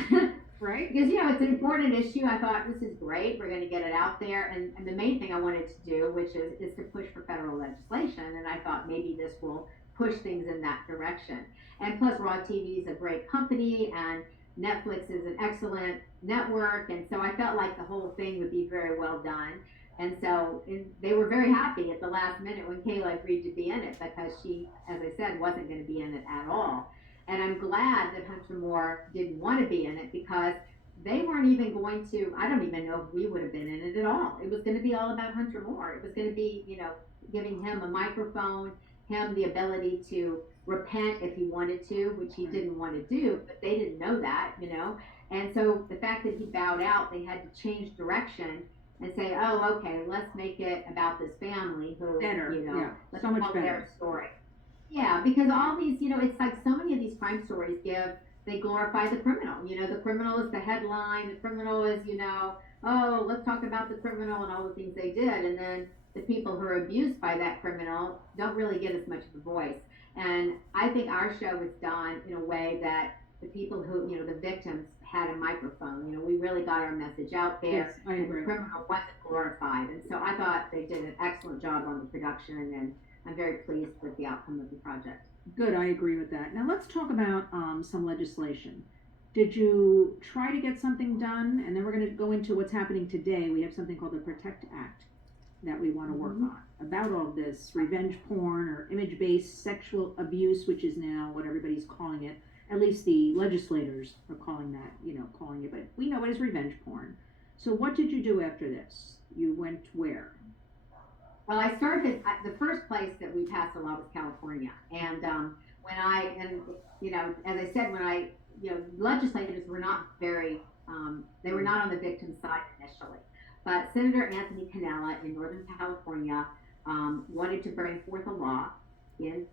right? Because it's an important issue. I thought this is great. We're going to get it out there, and the main thing I wanted to do, which is to push for federal legislation. And I thought maybe this will push things in that direction. And plus, Raw TV is a great company, and Netflix is an excellent network, and so I felt like the whole thing would be very well done. And so they were very happy at the last minute when Kayla agreed to be in it, because she, as I said, wasn't going to be in it at all. And I'm glad that Hunter Moore didn't want to be in it, because they weren't even going to, I don't even know if we would have been in it at all. It was going to be all about Hunter Moore. It was going to be, giving him a microphone, him the ability to repent if he wanted to, which he didn't want to do, but they didn't know that. And so the fact that he bowed out, they had to change direction and say, oh, okay, let's make it about this family who, let's so much tell better. their story. Yeah, because all these, it's like so many of these crime stories they glorify the criminal. The criminal is the headline. The criminal is, oh, let's talk about the criminal and all the things they did. And then the people who are abused by that criminal don't really get as much of a voice. And I think our show was done in a way that the people who, the victims had a microphone. We really got our message out there. Yes, I agree. And the criminal wasn't glorified. And so I thought they did an excellent job on the production, and I'm very pleased with the outcome of the project. Good, I agree with that. Now let's talk about some legislation. Did you try to get something done? And then we're going to go into what's happening today. We have something called the Protect Act that we want to work on about all this revenge porn or image-based sexual abuse, which is now what everybody's calling it. At least the legislators are calling that, calling it, but we know it as revenge porn. So what did you do after this? You went where? Well, I started the first place that we passed a law was California, and as I said, legislators were not very, they were not on the victim side initially, but Senator Anthony Cannella in Northern California wanted to bring forth a law in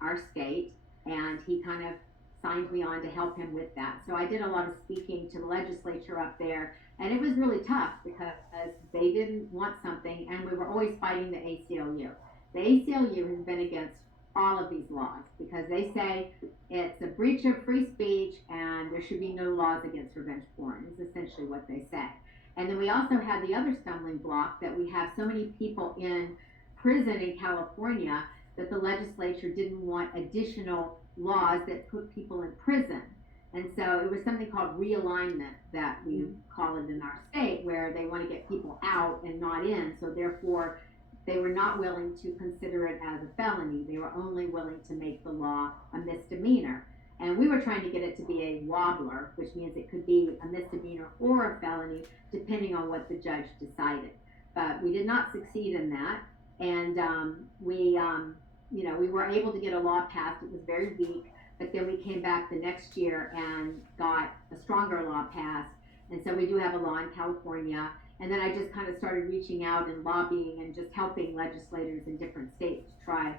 our state, and he kind of signed me on to help him with that. So I did a lot of speaking to the legislature up there, and it was really tough because they didn't want something, and we were always fighting the ACLU. The ACLU has been against all of these laws because they say it's a breach of free speech and there should be no laws against revenge porn, is essentially what they say. And then we also have the other stumbling block that we have so many people in prison in California that the legislature didn't want additional laws that put people in prison. And so it was something called realignment that we call it in our state, where they want to get people out and not in. So therefore, they were not willing to consider it as a felony. They were only willing to make the law a misdemeanor. And we were trying to get it to be a wobbler, which means it could be a misdemeanor or a felony, depending on what the judge decided. But we did not succeed in that. And we were able to get a law passed. It was very weak. But then we came back the next year and got a stronger law passed. And so we do have a law in California. And then I just kind of started reaching out and lobbying and just helping legislators in different states to try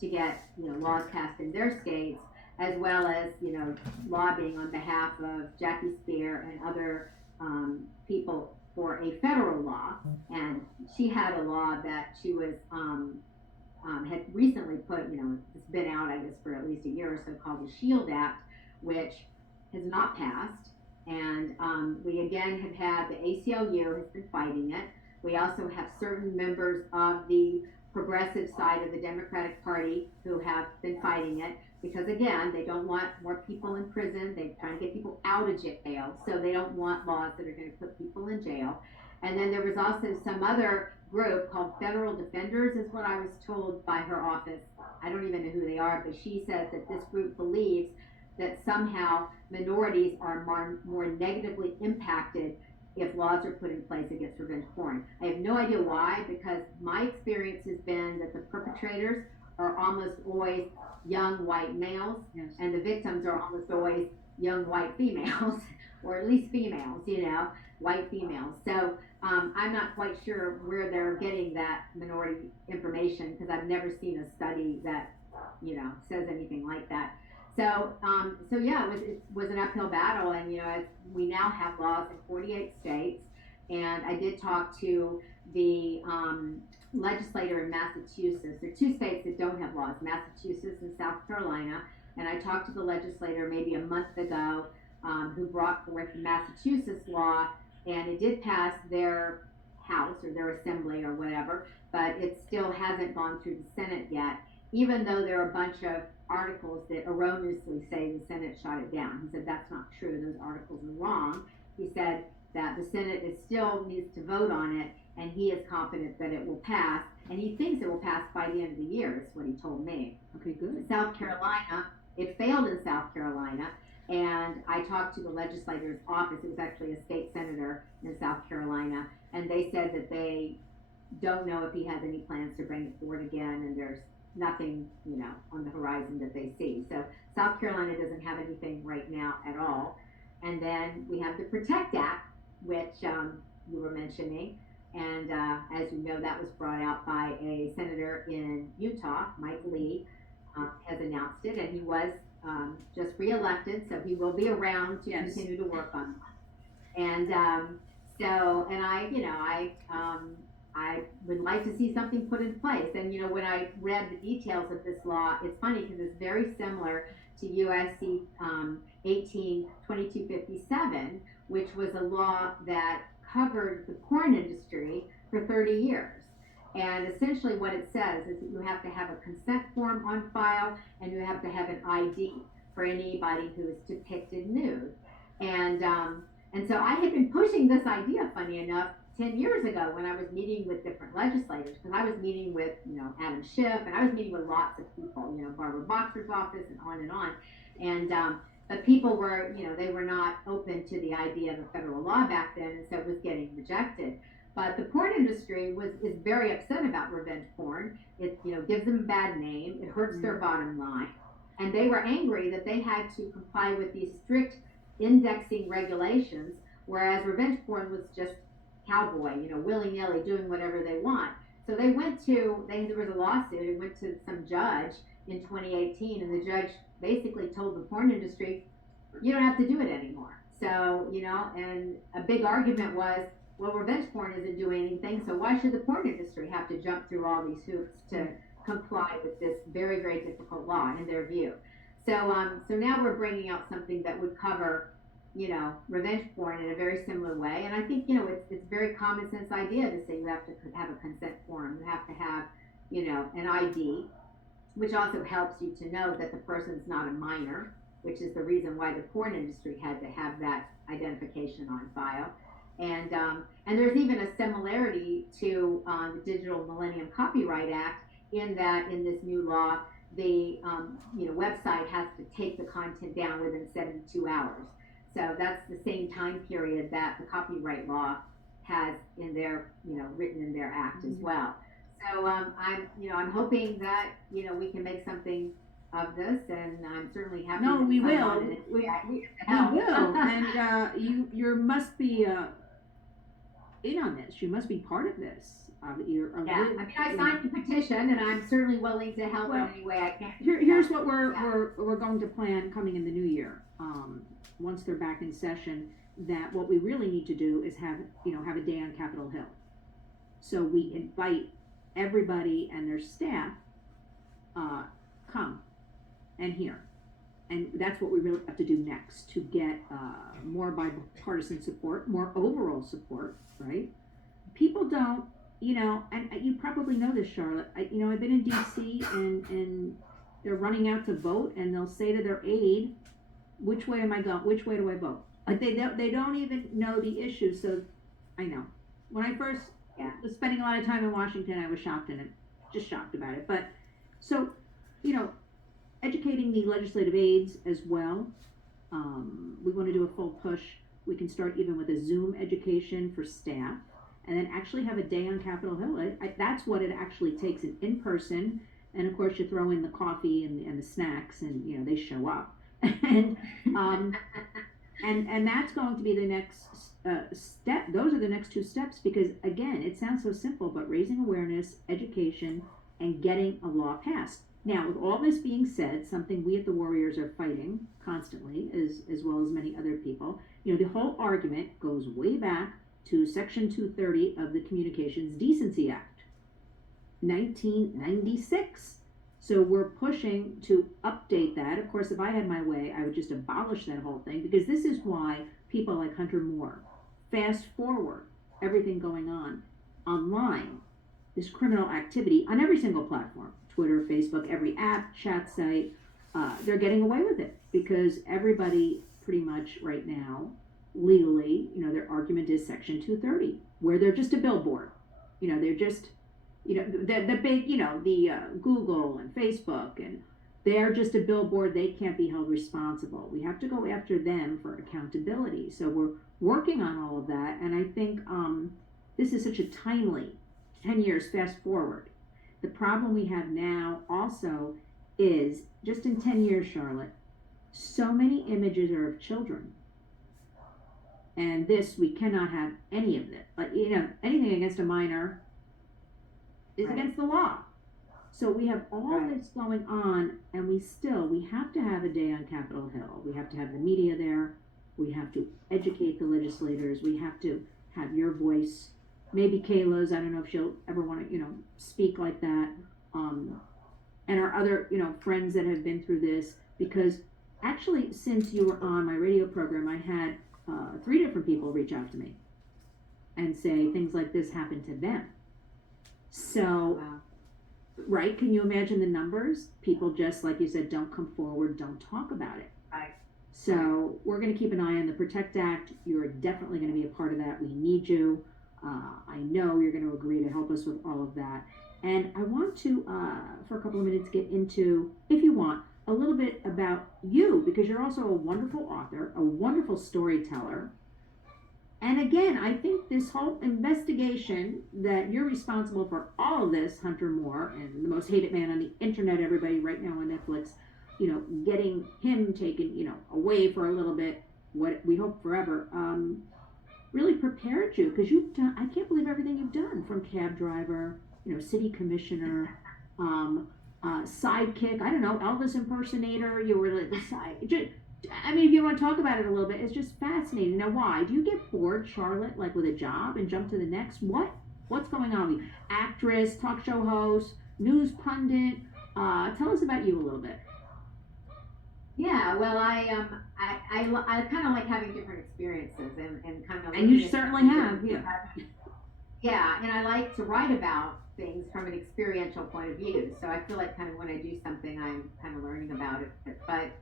to get, laws passed in their states, as well as, lobbying on behalf of Jackie Spear and other people for a federal law. And she had a law that she was had recently put, it's been out, I guess, for at least a year or so, called the SHIELD Act, which has not passed. And we again have had the ACLU has been fighting it. We also have certain members of the progressive side of the Democratic Party who have been fighting it because, again, they don't want more people in prison. They're trying to get people out of jail, so they don't want laws that are going to put people in jail. And then there was also some other group called Federal Defenders, is what I was told by her office. I don't even know who they are, but she says that this group believes that somehow minorities are more negatively impacted if laws are put in place against revenge porn. I have no idea why, because my experience has been that the perpetrators are almost always young white males, yes, and the victims are almost always young white females, or at least females, white females. So I'm not quite sure where they're getting that minority information, because I've never seen a study that says anything like that. So yeah, it was an uphill battle, and as we now have laws in 48 states, and I did talk to the legislator in Massachusetts. There are two states that don't have laws, Massachusetts and South Carolina, and I talked to the legislator maybe a month ago, who brought forth the Massachusetts law, and it did pass their house or their assembly or whatever, but it still hasn't gone through the Senate yet, even though there are a bunch of articles that erroneously say the Senate shot it down. He said that's not true. Those articles are wrong. He said that the Senate is still needs to vote on it, and he is confident that it will pass, and he thinks it will pass by the end of the year, is what he told me. Okay, good. South Carolina, it failed in South Carolina, and I talked to the legislator's office. It was actually a state senator in South Carolina, and they said that they don't know if he has any plans to bring it forward again, and there's nothing, on the horizon that they see. So South Carolina doesn't have anything right now at all. And then we have the Protect Act, which you were mentioning. And as you know, that was brought out by a senator in Utah, Mike Lee, has announced it, and he was just reelected, so he will be around to Yes. continue to work on that. And I would like to see something put in place. And when I read the details of this law, it's funny because it's very similar to USC 182257, which was a law that covered the porn industry for 30 years. And essentially, what it says is that you have to have a consent form on file, and you have to have an ID for anybody who is depicted nude. And so I had been pushing this idea, funny enough, 10 years ago when I was meeting with different legislators, because I was meeting with, Adam Schiff, and I was meeting with lots of people, Barbara Boxer's office, and on and on. And, but people were, they were not open to the idea of a federal law back then, and so it was getting rejected. But the porn industry is very upset about revenge porn. It, gives them a bad name. It hurts their bottom line. And they were angry that they had to comply with these strict indexing regulations, whereas revenge porn was just cowboy, willy-nilly doing whatever they want. So there was a lawsuit. It went to some judge in 2018, and the judge basically told the porn industry, you don't have to do it anymore. So, and a big argument was, well, revenge porn isn't doing anything, so why should the porn industry have to jump through all these hoops to comply with this very, very difficult law in their view? So now we're bringing out something that would cover, revenge porn in a very similar way. And I think, it's very common sense idea to say you have to have a consent form, you have to have, an ID, which also helps you to know that the person's not a minor, which is the reason why the porn industry had to have that identification on file. And there's even a similarity to the Digital Millennium Copyright Act, in that in this new law, the website has to take the content down within 72 hours. So that's the same time period that the copyright law has in their, written in their act as well. So I'm hoping that we can make something of this, and I'm certainly happy. No, we will. We will, and you must be in on this. You must be part of this. I signed the petition, and I'm certainly willing to help in any way I can. Here's what we're going to plan coming in the new year. Once they're back in session, that what we really need to do is have a day on Capitol Hill. So we invite everybody and their staff come and hear. And that's what we really have to do next, to get more bipartisan support, more overall support, right? People don't, and you probably know this, Charlotte. I've been in D.C. and they're running out to vote, and they'll say to their aide, "Which way am I going? Which way do I vote?" Like they don't even know the issue. So I know when I first was spending a lot of time in Washington, I was shocked about it. But so educating the legislative aides as well. We want to do a full push. We can start even with a Zoom education for staff, and then actually have a day on Capitol Hill. That's what it actually takes, an in-person, and of course you throw in the coffee and the snacks, and they show up. and that's going to be the next step. Those are the next two steps, because again, it sounds so simple, but raising awareness, education, and getting a law passed. Now, with all this being said, something we at the Warriors are fighting constantly, as well as many other people, the whole argument goes way back to Section 230 of the Communications Decency Act, 1996. So we're pushing to update that. Of course, if I had my way, I would just abolish that whole thing, because this is why people like Hunter Moore fast forward everything going on online, this criminal activity on every single platform, Twitter, Facebook, every app, chat site. They're getting away with it because everybody pretty much right now, legally, their argument is Section 230, where they're just a billboard. They're just, the big, the Google and Facebook, and they're just a billboard. They can't be held responsible. We have to go after them for accountability. So we're working on all of that, and I think this is such a timely 10 years fast forward. The problem we have now also is just in 10 years, Charlotte, so many images are of children. And this, we cannot have any of it. Like, anything against a minor is Right. against the law. So we have all Right. this going on, and we have to have a day on Capitol Hill. We have to have the media there. We have to educate the legislators. We have to have your voice. Maybe Kayla's, I don't know if she'll ever want to, speak like that. And our other, friends that have been through this, because actually, since you were on my radio program, I had 3 different people reach out to me and say things like this happened to them. So, Wow. right, can you imagine the numbers? People just, like you said, don't come forward, don't talk about it. Right. So we're going to keep an eye on the Protect Act. You're definitely going to be a part of that. We need you. I know you're going to agree to help us with all of that. And I want to, for a couple of minutes, get into, if you want, a little bit about you, because you're also a wonderful author, a wonderful storyteller. And again, I think this whole investigation that you're responsible for all of this, Hunter Moore, and the most hated man on the internet, everybody right now on Netflix, getting him taken, away for a little bit, what we hope forever, really prepared you, because you've done, I can't believe everything you've done, from cab driver, city commissioner, sidekick, I don't know, Elvis impersonator, you were like the side, if you want to talk about it a little bit, it's just fascinating. Now, why? Do you get bored, Charlotte, like with a job and jump to the next? What's going on with you? Actress, talk show host, news pundit, tell us about you a little bit. Yeah, well, I kind of like having different experiences and kind of. And you certainly have, yeah. Yeah, and I like to write about things from an experiential point of view. So I feel like kind of when I do something, I'm kind of learning about it. But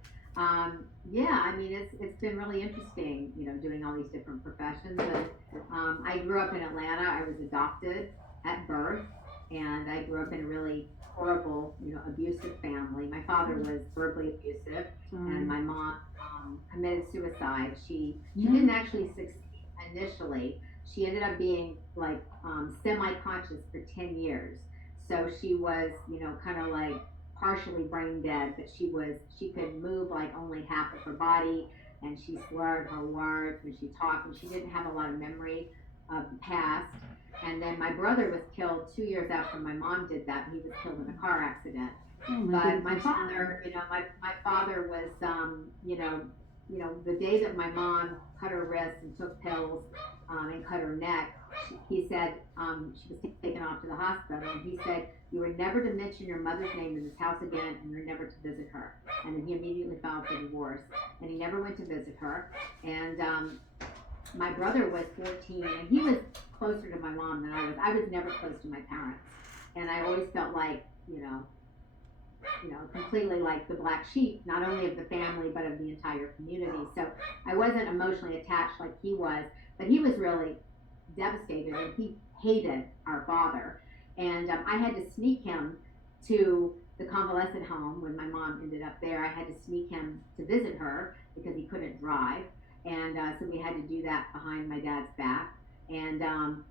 yeah, it's been really interesting, doing all these different professions. And I grew up in Atlanta. I was adopted at birth, and I grew up in a really horrible, abusive family. My father was verbally abusive, and my mom committed suicide. She didn't actually succeed initially. She ended up being like semi-conscious for 10 years. So she was, kind of like partially brain dead, but she could move like only half of her body, and she slurred her words when she talked, and she didn't have a lot of memory of the past. And then my brother was killed 2 years after my mom did that. He was killed in a car accident. But my father, my father was, the day that my mom cut her wrist and took pills and cut her neck, he said she was taken off to the hospital, and he said, "You were never to mention your mother's name in this house again, and you're never to visit her." And then he immediately filed for divorce, and he never went to visit her. And my brother was 14, and he was closer to my mom than I was. I was never close to my parents, and I always felt like, completely like the black sheep, not only of the family, but of the entire community. So I wasn't emotionally attached like he was, but he was really devastated, and he hated our father. And I had to sneak him to the convalescent home when my mom ended up there. I had to sneak him to visit her because he couldn't drive. And so we had to do that behind my dad's back. And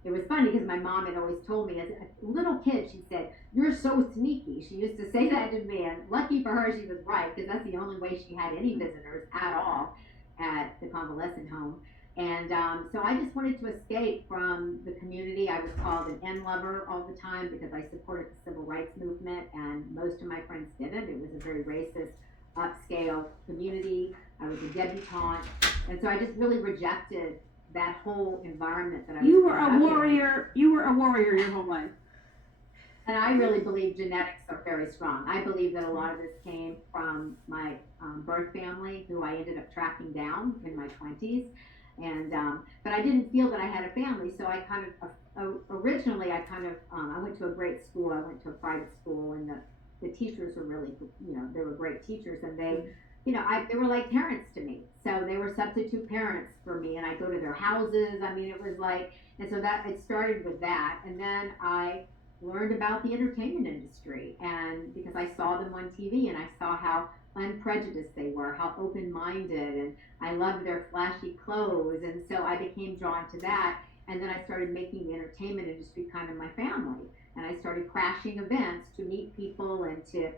it was funny because my mom had always told me as a little kid, she said, "You're so sneaky." She used to say that to me, and lucky for her, she was right, because that's the only way she had any visitors at all at the convalescent home. And so I just wanted to escape from the community. I was called an N lover all the time because I supported the civil rights movement, and most of my friends didn't. It was a very racist, upscale community. I was a debutante, and so I just really rejected that whole environment that I was. You were a warrior. You were a warrior your whole life. And I really believe genetics are very strong. I believe that a lot of this came from my birth family, who I ended up tracking down in my 20s. And but I didn't feel that I had a family, so I kind of originally I went to a great school. I went to a private school, and the teachers were really, they were great teachers, and they were like parents to me. So they were substitute parents for me, and I go to their houses. I mean, it was like, and so that it started with that, and then I learned about the entertainment industry, and because I saw them on TV and I saw how unprejudiced they were, how open-minded, and I loved their flashy clothes, and so I became drawn to that. And then I started making the entertainment industry kind of my family, and I started crashing events to meet people and to,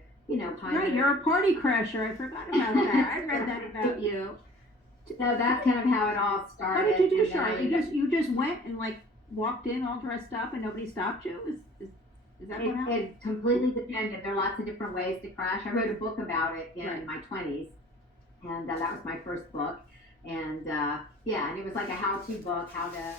Right, you're a party crasher. I forgot about that. I read that about you. So that's kind of how it all started. What did you do, Charlotte? You just went and like walked in all dressed up and nobody stopped you? Is that what happened? It completely depended. There are lots of different ways to crash. I wrote a book about it in my 20s, and that was my first book. And and it was like a how-to book, how to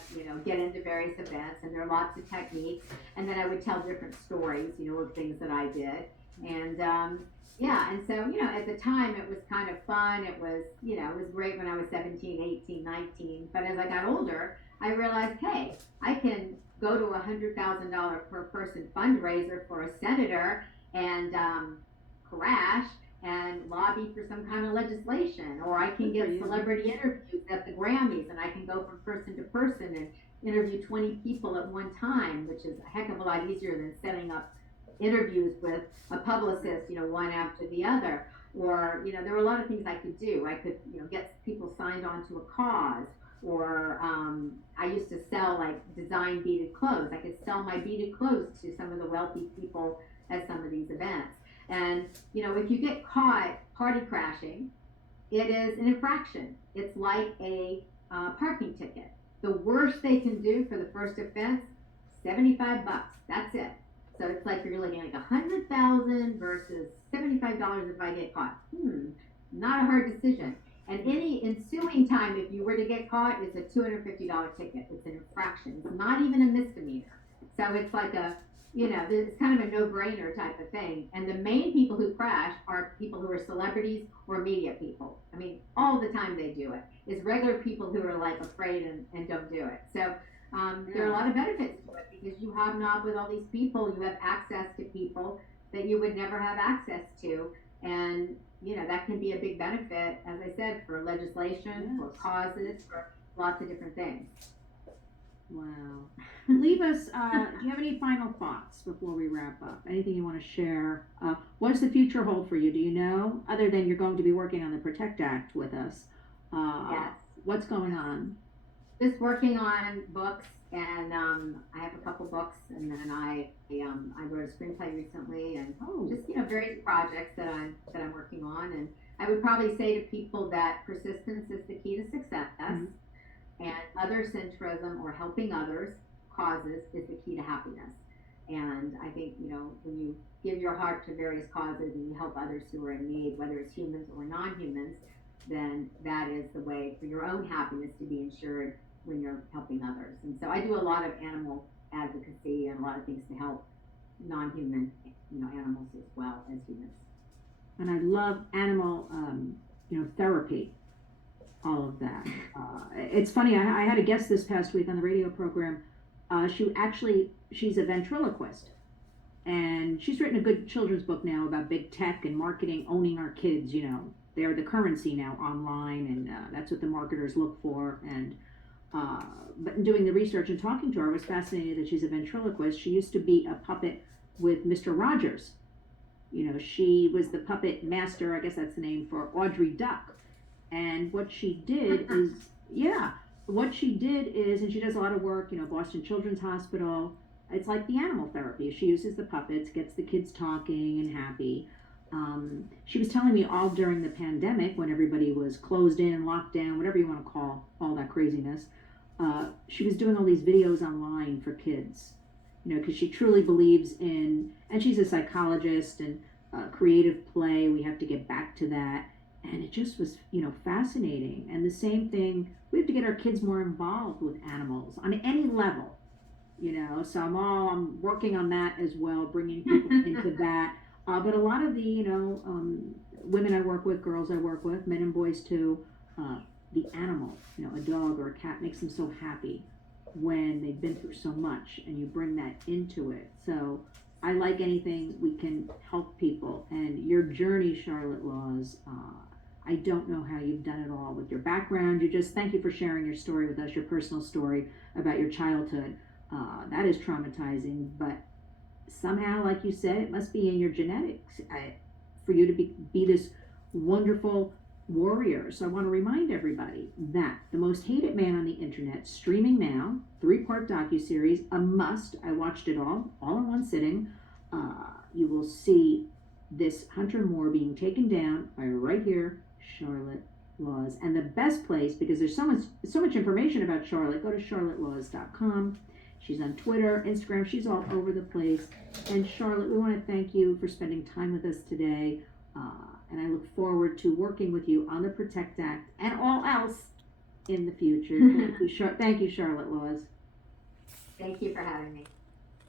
get into various events, and there are lots of techniques. And then I would tell different stories, of things that I did. And and so at the time it was kind of fun. It was it was great when I was 17, 18, 19. But as I got older, I realized, hey, I can go to $100,000 per person fundraiser for a senator and crash and lobby for some kind of legislation, or I can get celebrity interviews at the Grammys, and I can go from person to person and interview 20 people at one time, which is a heck of a lot easier than setting up interviews with a publicist, one after the other. Or there were a lot of things I could do. I could get people signed on to a cause, or I used to sell like design beaded clothes. I could sell my beaded clothes to some of the wealthy people at some of these events. And if you get caught party crashing, it is an infraction. It's like a parking ticket. The worst they can do for the first offense, $75. That's it. So it's like you're looking like $100,000 versus $75 if I get caught. Not a hard decision. And any ensuing time, if you were to get caught, is a $250 ticket. It's an infraction. It's not even a misdemeanor. So it's like it's kind of a no-brainer type of thing. And the main people who crash are people who are celebrities or media people. I mean, all the time they do it. It's regular people who are like afraid and don't do it. So there are a lot of benefits to it because you hobnob with all these people. You have access to people that you would never have access to. And that can be a big benefit, as I said, for legislation, for causes, for lots of different things. Wow. Leave us, do you have any final thoughts before we wrap up? Anything you want to share? What does the future hold for you? Do you know? Other than you're going to be working on the Protect Act with us. Yes. What's going on? Just working on books, and I have a couple books, and then I wrote a screenplay recently, and just various projects that I'm working on. And I would probably say to people that persistence is the key to success, and other-centrism, or helping others causes, is the key to happiness. And I think when you give your heart to various causes and you help others who are in need, whether it's humans or non-humans, then that is the way for your own happiness to be ensured when you're helping others. And so I do a lot of animal advocacy and a lot of things to help non-human, animals as well as humans. And I love animal, therapy, all of that. It's funny, I had a guest this past week on the radio program. She's a ventriloquist. And she's written a good children's book now about big tech and marketing, owning our kids, They're the currency now online, and that's what the marketers look for. And but in doing the research and talking to her, I was fascinated that she's a ventriloquist. She used to be a puppet with Mr. Rogers. She was the puppet master, I guess that's the name, for Audrey Duck. And what she did is, and she does a lot of work, Boston Children's Hospital. It's like the animal therapy. She uses the puppets, gets the kids talking and happy. She was telling me all during the pandemic, when everybody was closed in, locked down, whatever you want to call all that craziness, she was doing all these videos online for kids, because she truly believes in, and she's a psychologist and creative play. We have to get back to that. And it just was, fascinating. And the same thing, we have to get our kids more involved with animals on any level, So I'm working on that as well, bringing people into that. But a lot of the, women I work with, girls I work with, men and boys too, the animal, a dog or a cat makes them so happy when they've been through so much, and you bring that into it. So I like anything we can help people. And your journey, Charlotte Laws, I don't know how you've done it all with your background. Thank you for sharing your story with us, your personal story about your childhood. That is traumatizing, but somehow, like you said, it must be in your genetics for you to be this wonderful warrior. So I want to remind everybody that The Most Hated Man on the Internet, streaming now, 3-part docuseries, a must. I watched it all in one sitting. You will see this Hunter Moore being taken down by right here, Charlotte Laws. And the best place, because there's so much information about Charlotte, go to charlottelaws.com. She's on Twitter, Instagram, she's all over the place. And Charlotte, we want to thank you for spending time with us today. And I look forward to working with you on the Protect Act and all else in the future. Thank you, Charlotte Laws. Thank you for having me.